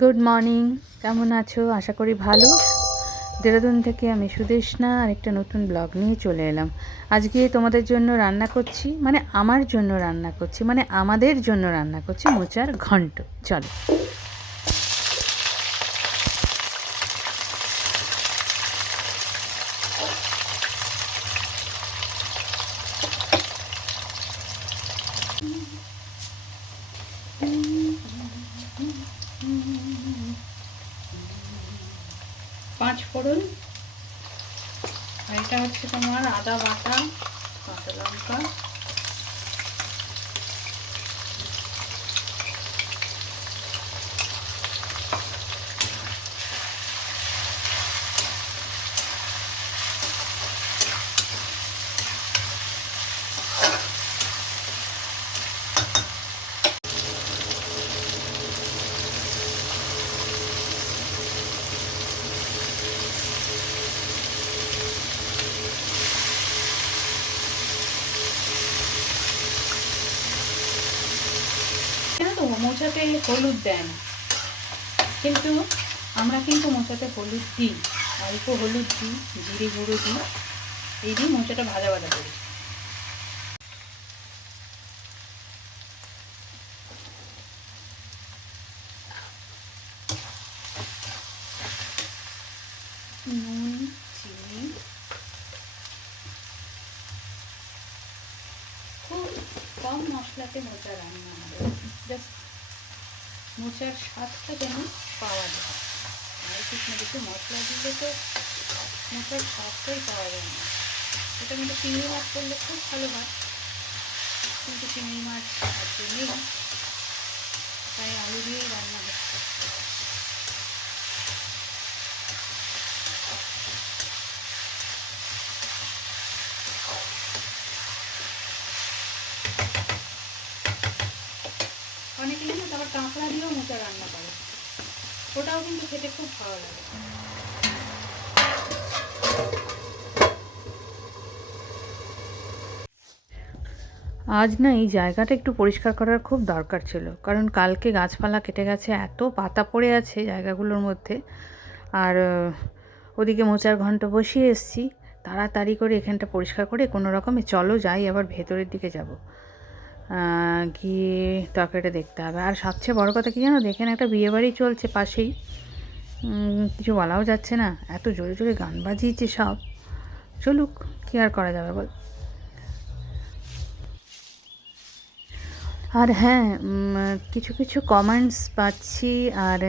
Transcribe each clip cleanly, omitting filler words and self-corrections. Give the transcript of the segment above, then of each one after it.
Good morning, কেমন আছো? আশা করি ভালো। দেরাদুন থেকে আমি সুদেষ্ণা আর একটা নতুন ব্লগ নিয়ে চলে এলাম। আজকে তোমাদের জন্য রান্না করছি, মানে আমার জন্য রান্না করছি, মানে আমাদের জন্য রান্না করছি মোচার ঘন্ট। চলো। 5 ফোড়ন, আর এটা হচ্ছে তোমার আদা বাটা, কাঁচা লঙ্কা, তো মোচাতে হলুদ দেয় না, কিন্তু আমরা কিন্তু মোচাতে হলুদ দিই, অল্প হলুদ দিই, জিরে গুঁড়ো দিই, এই দিয়ে মোচাটা ভাজা ভাজা করি। নুন, চিনি, খুব কম মশলাতে মোচা রান্না হবে, জাস্ট মোচার স্বাদটা যেন পাওয়া যায়। আর কিছু কিছু মশলা দিলে তো মোচার স্বাদটাই পাওয়া যায় না। এটা কিন্তু চিংড়ি মাছ করলে খুব ভালো হয়, কিন্তু চিংড়ি মাছ আজকে নেই, তাই আলু দিয়েই রান্না হচ্ছে। অনেকে জানো তো আবার কাঁকড়া দিয়েও মোচা রান্না করে, ওটাও কিন্তু খেতে খুব ভালো লাগে। আজ না এই জায়গাটা একটু পরিষ্কার করার খুব দরকার ছিল, কারণ কালকে গাছপালা কেটে গেছে, এত পাতা পড়ে আছে জায়গাগুলোর মধ্যে। আর ওদিকে মোচার ঘন্ট বসিয়ে এসেছি, তাড়াতাড়ি করে এখানটা পরিষ্কার করে কোনো রকমে চলো যাই, আবার ভেতরের দিকে যাব, গিয়ে তরকারিটা দেখতে হবে। আর সবচেয়ে বড় কথা কী জানো, দেখেন একটা বিয়েবাড়ি চলছে পাশেই, কিছু বলাও যাচ্ছে না, এত জোরে জোরে গান বাজিয়েছে সব। চলুক, কী আর করা যাবে বল। আর হ্যাঁ, কিছু কিছু কমেন্টস পাচ্ছি আর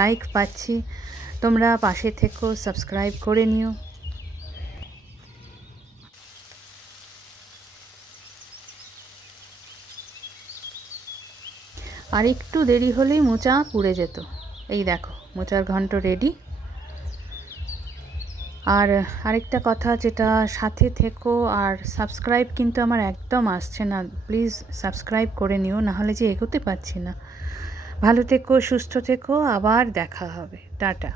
লাইক পাচ্ছি, তোমরা পাশে থেকো, সাবস্ক্রাইব করে নিও। আর একটু দেরি হলেই মোচা পুড়ে যেত। এই দেখো মোচার ঘন্ট রেডি। আর আরেকটা কথা, যেটা সাথে থেকো, আর সাবস্ক্রাইব কিন্তু আমার একদম আসছে না, প্লিজ সাবস্ক্রাইব করে নিও, নাহলে যে এগোতে পারছি না। ভালো থেকো, সুস্থ থেকো, আবার দেখা হবে, টাটা।